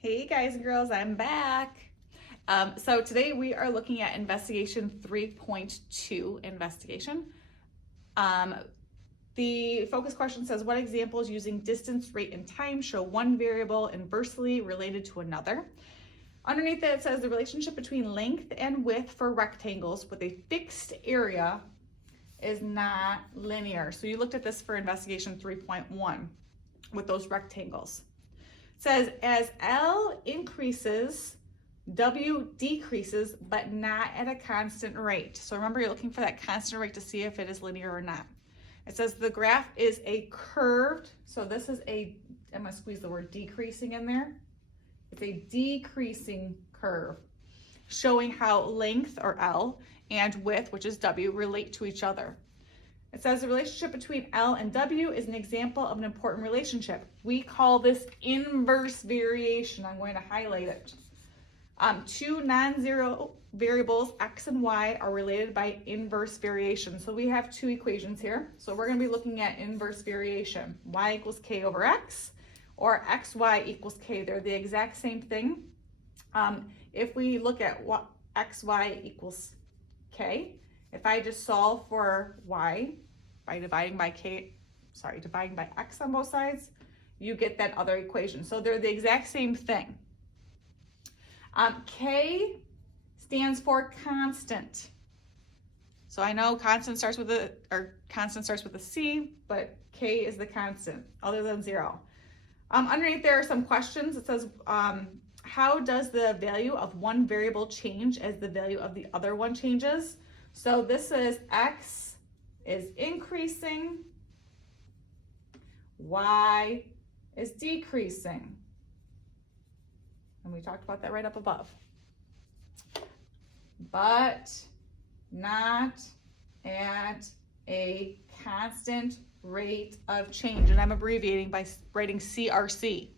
Hey guys and girls, I'm back. So today we are looking at investigation 3.2 investigation. The focus question says, what examples using distance, rate, and time show one variable inversely related to another? Underneath that it says the relationship between length and width for rectangles with a fixed area is not linear. So you looked at this for investigation 3.1 with those rectangles. It says as L increases, W decreases, but not at a constant rate. So remember, you're looking for that constant rate to see if it is linear or not. It says the graph is a curved, so this is I'm gonna squeeze the word decreasing in there. It's a decreasing curve showing how length, or L, and width, which is W, relate to each other. It says the relationship between L and W is an example of an important relationship. We call this inverse variation. I'm going to highlight it. Two non-zero variables, X and Y, are related by inverse variation. So we have two equations here. So we're going to be looking at inverse variation. Y equals K over X, or XY equals K. They're the exact same thing. If we look at what XY equals K, if I just solve for Y by dividing by X on both sides, you get that other equation. So they're the exact same thing. K stands for constant. So I know constant starts with a C, but K is the constant, other than 0. Underneath there are some questions. It says, how does the value of one variable change as the value of the other one changes? So this is X is increasing, Y is decreasing. And we talked about that right up above. But not at a constant rate of change. And I'm abbreviating by writing CRC.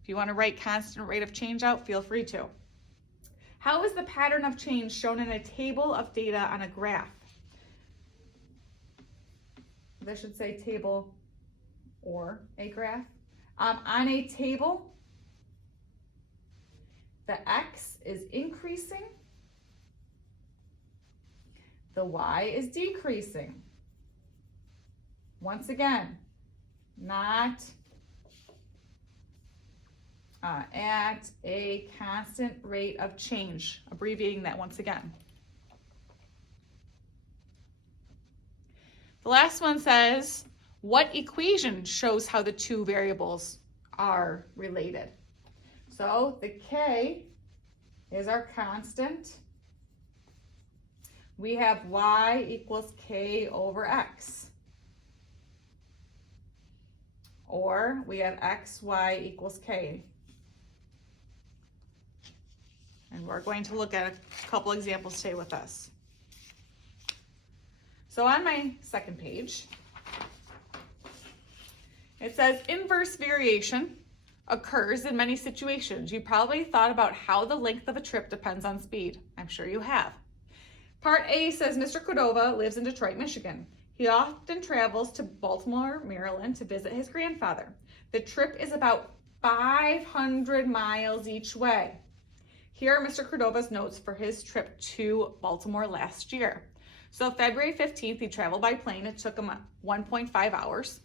If you want to write constant rate of change out, feel free to. How is the pattern of change shown in a table of data on a graph? This should say table or a graph. On a table, the X is increasing, the Y is decreasing. Once again, not at a constant rate of change, abbreviating that once again. The last one says, what equation shows how the two variables are related? So the K is our constant. We have Y equals K over X. Or we have XY equals K. And we're going to look at a couple examples today with us. So on my second page, it says inverse variation occurs in many situations. You probably thought about how the length of a trip depends on speed. I'm sure you have. Part A says Mr. Cordova lives in Detroit, Michigan. He often travels to Baltimore, Maryland to visit his grandfather. The trip is about 500 miles each way. Here are Mr. Cordova's notes for his trip to Baltimore last year. So February 15th, he traveled by plane. It took him 1.5 hours.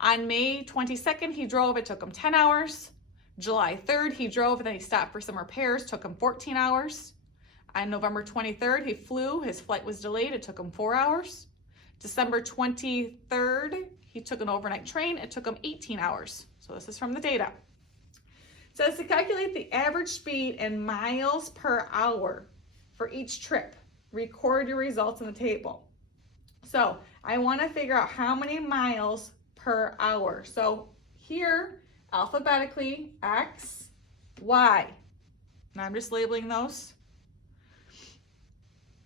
On May 22nd, he drove. It took him 10 hours. July 3rd, he drove, and then he stopped for some repairs. Took him 14 hours. On November 23rd, he flew. His flight was delayed. It took him 4 hours. December 23rd, he took an overnight train. It took him 18 hours. So this is from the data. It says to calculate the average speed in miles per hour for each trip, record your results in the table. So I want to figure out how many miles per hour. So here, alphabetically, X, Y. And I'm just labeling those.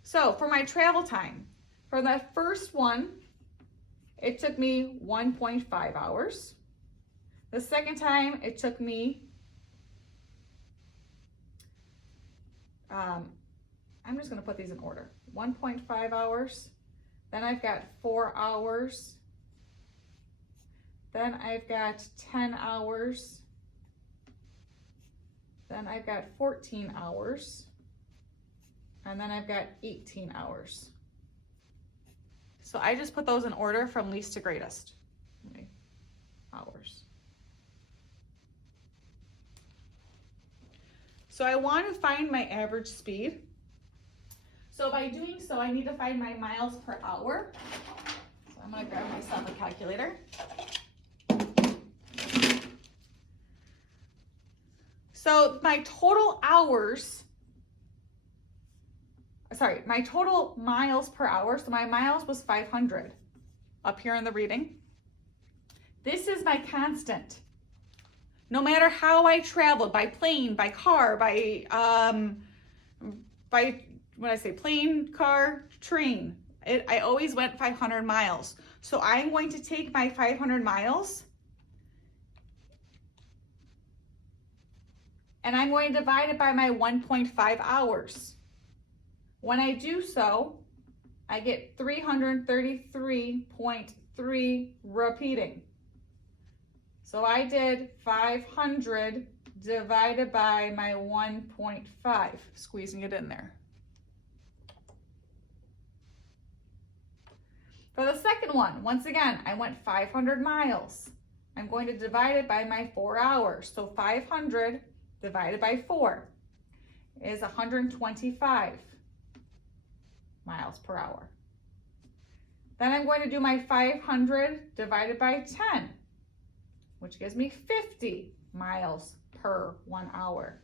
So for my travel time, for the first one, it took me 1.5 hours. The second time, it took me, I'm just going to put these in order. 1.5 hours. Then I've got 4 hours. Then I've got 10 hours. Then I've got 14 hours. And then I've got 18 hours. So I just put those in order from least to greatest. Okay. Hours. So I want to find my average speed. So by doing so, I need to find my miles per hour. So I'm going to grab myself a calculator. So my total miles per hour, so my miles was 500 up here in the reading. This is my constant. No matter how I traveled, by plane, by car, by when I say plane, car, train, I always went 500 miles. So I'm going to take my 500 miles and I'm going to divide it by my 1.5 hours. When I do so, I get 333.3 repeating. So I did 500 divided by my 1.5, squeezing it in there. For the second one, once again, I went 500 miles. I'm going to divide it by my 4 hours. So 500 divided by 4 is 125 miles per hour. Then I'm going to do my 500 divided by 10, which gives me 50 miles per 1 hour.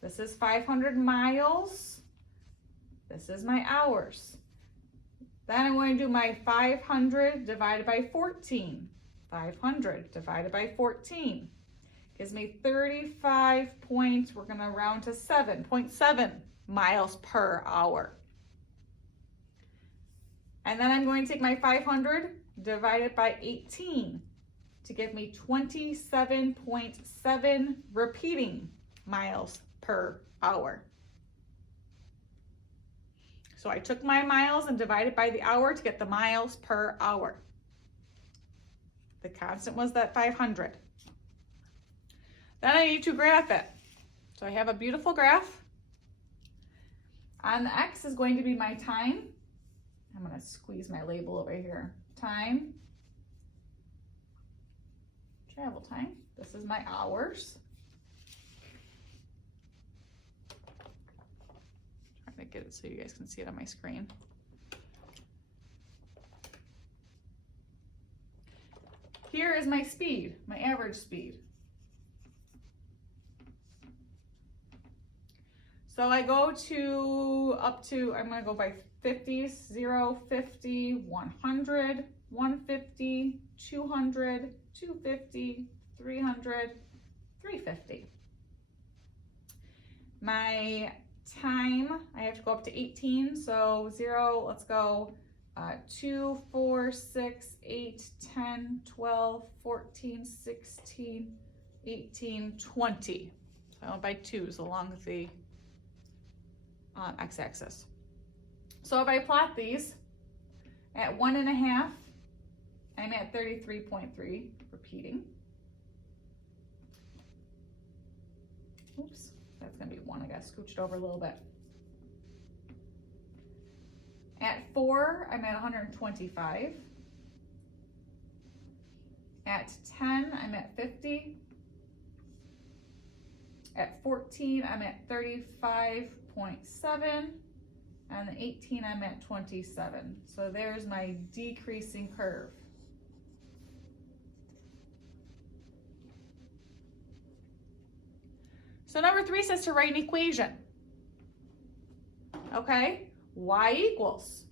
This is 500 miles. This is my hours. Then I'm going to do my 500 divided by 14. 500 divided by 14 gives me 35 points. We're going to round to 7.7 miles per hour. And then I'm going to take my 500 divided by 18 to give me 27.7 repeating miles per hour. So I took my miles and divided by the hour to get the miles per hour. The constant was that 500. Then I need to graph it. So I have a beautiful graph. On the X is going to be my time. I'm going to squeeze my label over here. Time, travel time. This is my hours. Trying to get it so you guys can see it on my screen. Here is my speed, my average speed. So I go to up to, I'm going to go by 50s, 0, 50, 100, 150, 200, 250, 300, 350. My time, I have to go up to 18, so 0, let's go 2, 4, 6, 8, 10, 12, 14, 16, 18, 20. So I went by 2s along the x-axis. So if I plot these at 1.5, I'm at 33.3 repeating. Oops, that's gonna be 1. I gotta scooch it over a little bit. At 4, I'm at 125. At 10, I'm at 50. At 14, I'm at 35.7. And the 18, I'm at 27. So there's my decreasing curve. So number 3 says to write an equation. Okay, y equals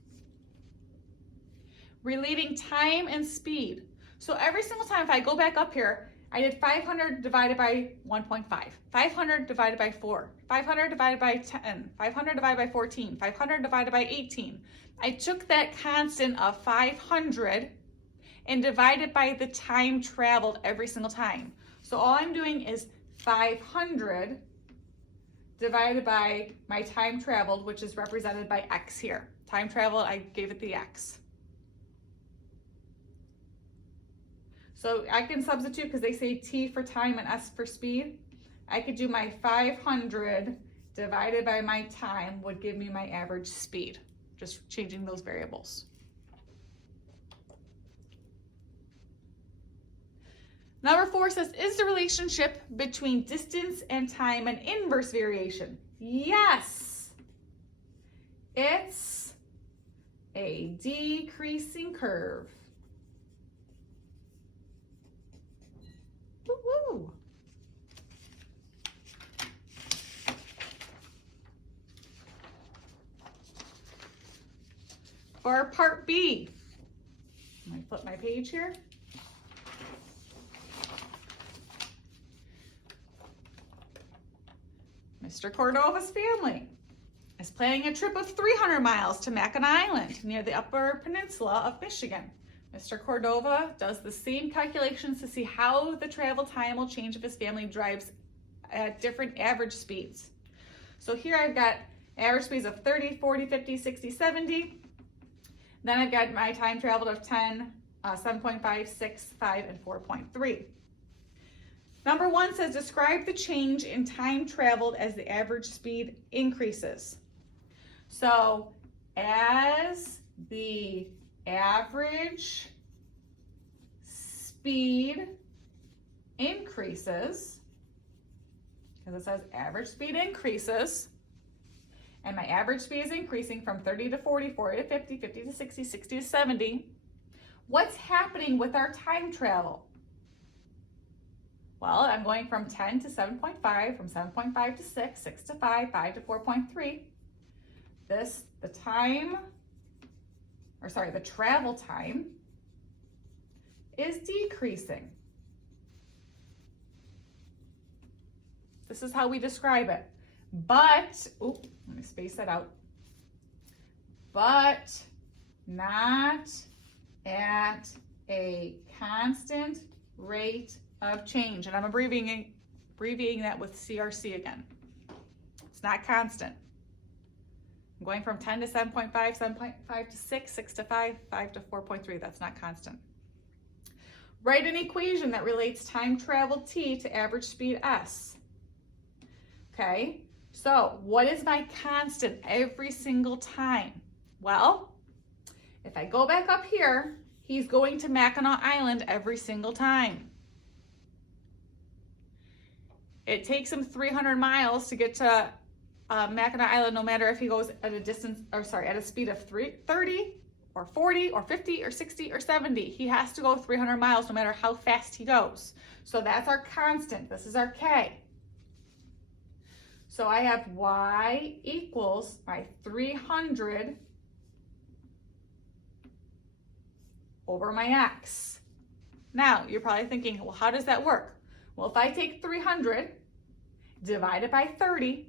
relating time and speed. So every single time, if I go back up here, I did 500 divided by 1.5, 500 divided by 4, 500 divided by 10, 500 divided by 14, 500 divided by 18. I took that constant of 500 and divided by the time traveled every single time. So all I'm doing is 500 divided by my time traveled, which is represented by X here. Time traveled, I gave it the X. So I can substitute because they say T for time and S for speed. I could do my 500 divided by my time would give me my average speed, just changing those variables. Number 4 says, is the relationship between distance and time an inverse variation? Yes, it's a decreasing curve. Woo-woo. For part B, let me flip my page here. Mr. Cordova's family is planning a trip of 300 miles to Mackinac Island near the Upper Peninsula of Michigan. Mr. Cordova does the same calculations to see how the travel time will change if his family drives at different average speeds. So here I've got average speeds of 30, 40, 50, 60, 70. Then I've got my time traveled of 10, 7.5, 6, 5, and 4.3. Number 1 says, describe the change in time traveled as the average speed increases. So as the average speed increases, because it says average speed increases, and my average speed is increasing from 30 to 40, 40 to 50, 50 to 60, 60 to 70, what's happening with our time travel? Well, I'm going from 10 to 7.5, from 7.5 to 6, 6 to 5, 5 to 4.3. The travel time is decreasing. This is how we describe it. But, let me space that out. But not at a constant rate of change. And I'm abbreviating that with CRC again. It's not constant. I'm going from 10 to 7.5, 7.5 to 6, 6 to 5, 5 to 4.3. That's not constant. Write an equation that relates time travel T to average speed S. Okay, so what is my constant every single time? Well, if I go back up here, he's going to Mackinac Island every single time. It takes him 300 miles to get to Mackinac Island, no matter if he goes at a speed of 30 or 40 or 50 or 60 or 70. He has to go 300 miles no matter how fast he goes. So that's our constant. This is our K. So I have Y equals my 300 over my X. Now, you're probably thinking, well, how does that work? Well, if I take 300 divided by 30,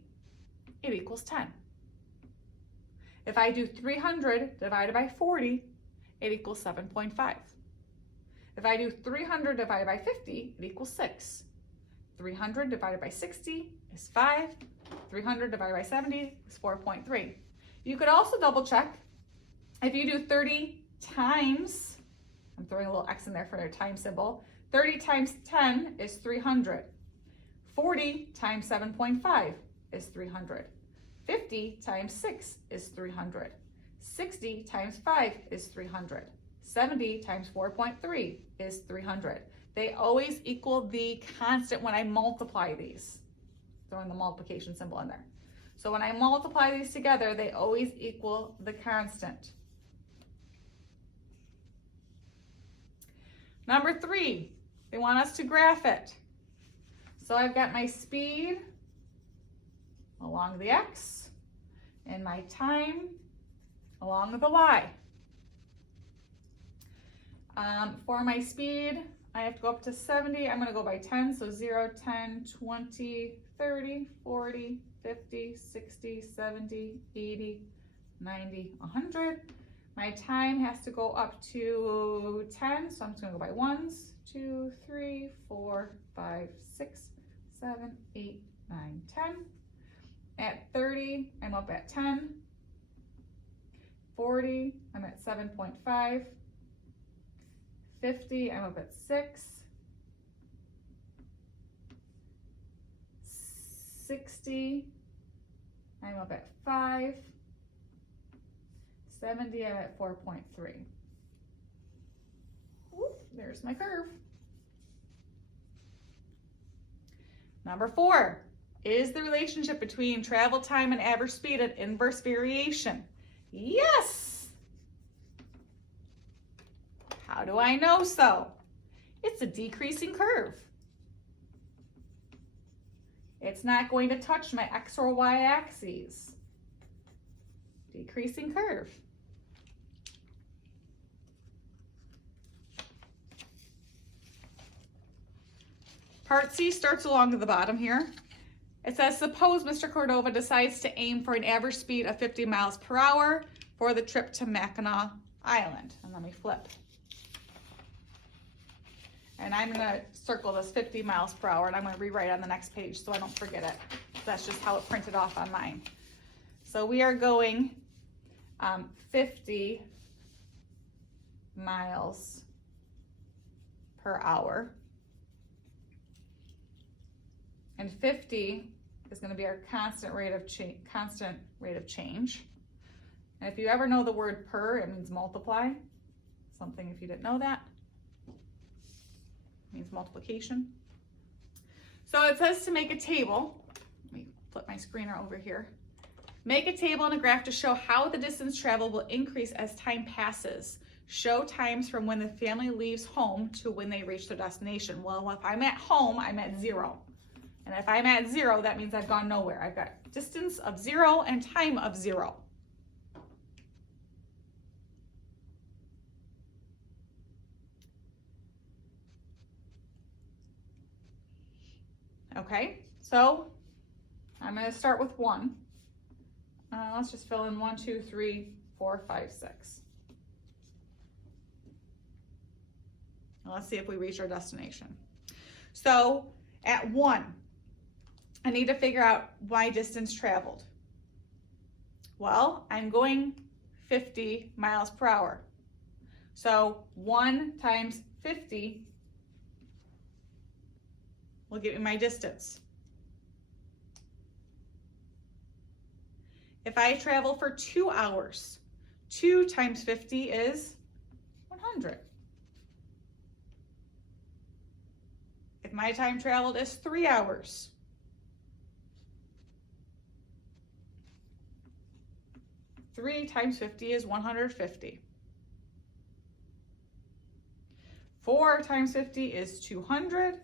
it equals 10. If I do 300 divided by 40, it equals 7.5. If I do 300 divided by 50, it equals 6. 300 divided by 60 is 5. 300 divided by 70 is 4.3. You could also double check. If you do 30 times, I'm throwing a little X in there for a time symbol, 30 times 10 is 300. 40 times 7.5 is 300. 50 times 6 is 300. 60 times 5 is 300. 70 times 4.3 is 300. They always equal the constant when I multiply these. Throwing the multiplication symbol in there. So when I multiply these together, they always equal the constant. Number 3, they want us to graph it. So I've got my speed along the X and my time along the Y. For my speed, I have to go up to 70. I'm going to go by 10. So 0, 10, 20, 30, 40, 50, 60, 70, 80, 90, 100. My time has to go up to 10. So I'm just going to go by 1s, 2, 3, 4, 5, 6, 7, 8, 9, 10. At 30, I'm up at 10. 40, I'm at 7.5. 50, I'm up at 6. 60, I'm up at 5, 70, I'm at 4.3. There's my curve. Number 4, is the relationship between travel time and average speed an inverse variation? Yes! How do I know so? It's a decreasing curve. It's not going to touch my X or Y axes. Decreasing curve. Part C starts along the bottom here. It says, suppose Mr. Cordova decides to aim for an average speed of 50 miles per hour for the trip to Mackinac Island. And let me flip. And I'm gonna circle this 50 miles per hour and I'm gonna rewrite on the next page so I don't forget it. That's just how it printed off on mine. So we are going 50 miles per hour. And 50 is going to be our constant rate of change. And if you ever know the word per, it means multiply. Something if you didn't know that. It means multiplication. So it says to make a table. Let me flip my screener over here. Make a table and a graph to show how the distance traveled will increase as time passes. Show times from when the family leaves home to when they reach their destination. Well, if I'm at home, I'm at 0. And if I'm at 0, that means I've gone nowhere. I've got distance of 0 and time of 0. Okay, so I'm going to start with 1. Let's just fill in 1, 2, 3, 4, 5, 6. Let's see if we reach our destination. So at 1, I need to figure out my distance traveled. Well, I'm going 50 miles per hour. So 1 times 50 will give me my distance. If I travel for 2 hours, 2 times 50 is 100. If my time traveled is 3 hours, 3 times 50 is 150. 4 times 50 is 200.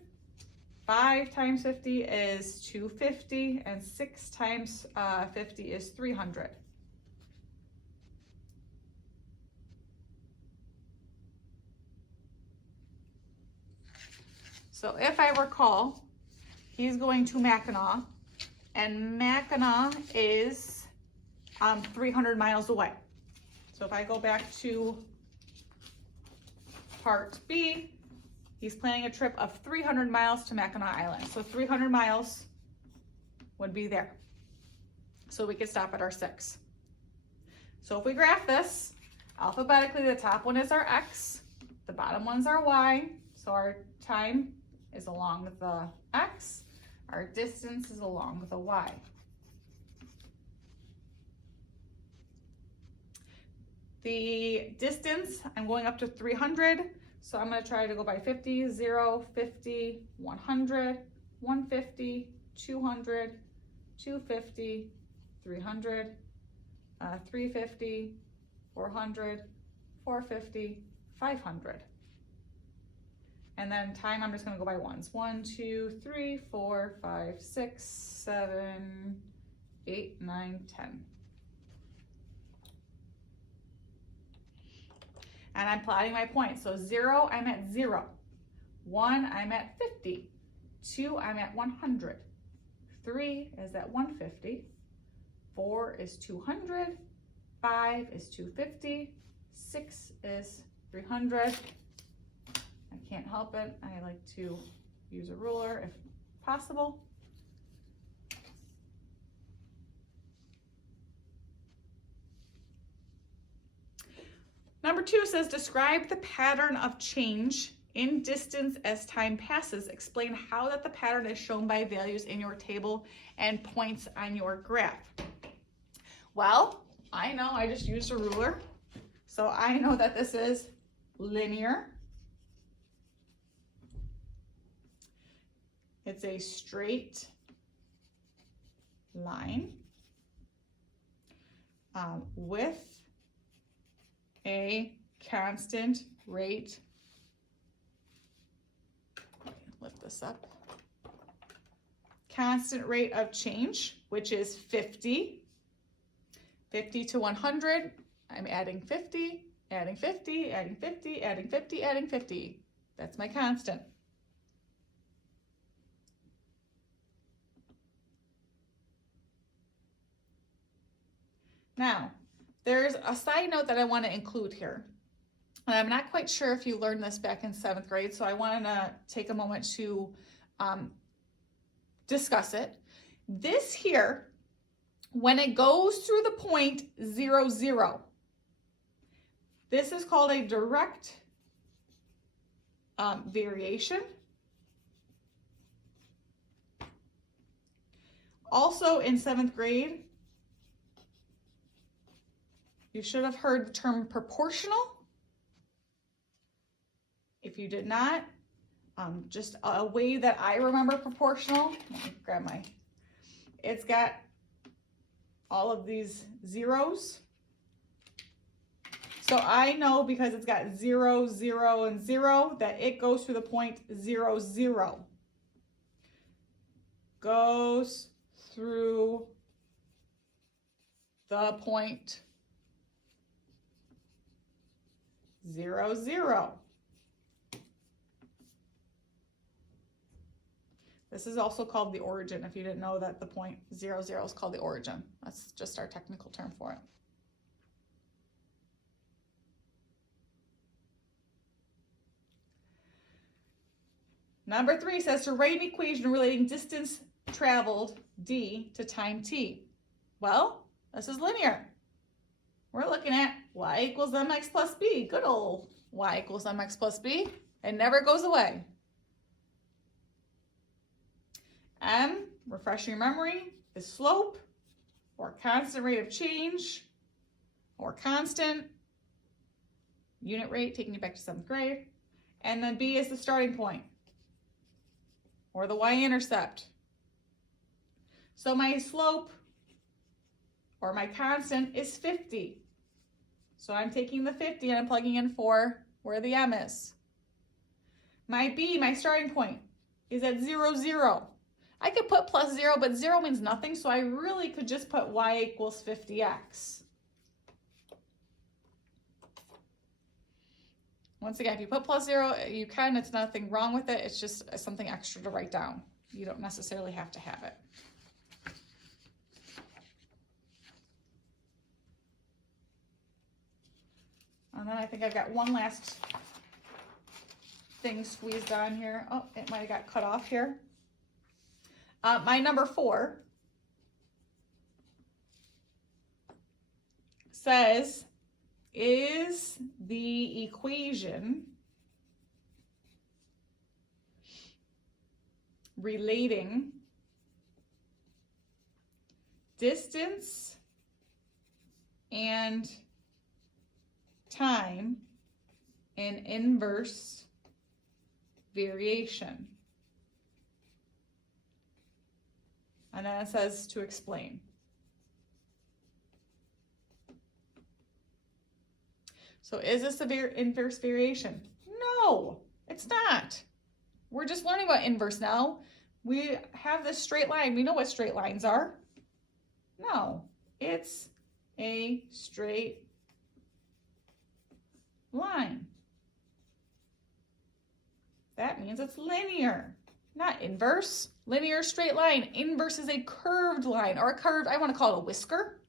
5 times 50 is 250. And 6 times 50 is 300. So if I recall, he's going to Mackinac, and Mackinac is 300 miles away. So if I go back to part B, he's planning a trip of 300 miles to Mackinac Island. So 300 miles would be there. So we could stop at our 6. So if we graph this, alphabetically, the top one is our X, the bottom one's our Y. So our time is along with the X, our distance is along with the Y. The distance, I'm going up to 300, so I'm going to try to go by 50, 0, 50, 100, 150, 200, 250, 300, 350, 400, 450, 500. And then time, I'm just going to go by ones. 1, 2, 3, 4, 5, 6, 7, 8, 9, 10. And I'm plotting my points. So 0, I'm at 0. 1, I'm at 50. 2, I'm at 100. 3 is at 150. 4 is 200. 5 is 250. 6 is 300. I can't help it. I like to use a ruler if possible. Number 2 says, describe the pattern of change in distance as time passes. Explain how that the pattern is shown by values in your table and points on your graph. Well, I know I just used a ruler, so I know that this is linear. It's a straight line with a constant rate. Lift this up. Constant rate of change, which is 50. 50 to 100, I'm adding 50, adding 50, adding 50, adding 50, adding 50. That's my constant. Now, there's a side note that I want to include here. And I'm not quite sure if you learned this back in 7th grade, so I want to take a moment to discuss it. This here, when it goes through the point 0, 0, this is called a direct variation. Also in 7th grade, you should have heard the term proportional. If you did not, just a way that I remember proportional, let me grab my, it's got all of these zeros. So I know because it's got 0, 0, and 0 that it goes through the point 0, 0. Goes through the point 0, 0. This is also called the origin, if you didn't know that the point 0, 0 is called the origin. That's just our technical term for it. Number 3 says to write an equation relating distance traveled, d, to time t. Well, this is linear. We're looking at y equals mx plus b. Good old y equals mx plus b. It never goes away. M, refresh your memory, is slope or constant rate of change or constant unit rate, taking you back to 7th grade. And then B is the starting point or the y-intercept. So my slope or my constant is 50. So I'm taking the 50 and I'm plugging in for where the M is. My B, my starting point, is at 0, 0. I could put plus 0, but 0 means nothing, so I really could just put y equals 50x. Once again, if you put plus 0, you can, it's nothing wrong with it, it's just something extra to write down. You don't necessarily have to have it. And then I think I've got one last thing squeezed on here. Oh, it might have got cut off here. My number 4 says, is the equation relating distance and time in inverse variation? And then it says to explain. So is this the inverse variation? No, it's not. We're just learning about inverse now. We have this straight line. We know what straight lines are. No, it's a straight line. That means it's linear, not inverse. Linear straight line. Inverse is a curved line, or a curved, I want to call it a whisker.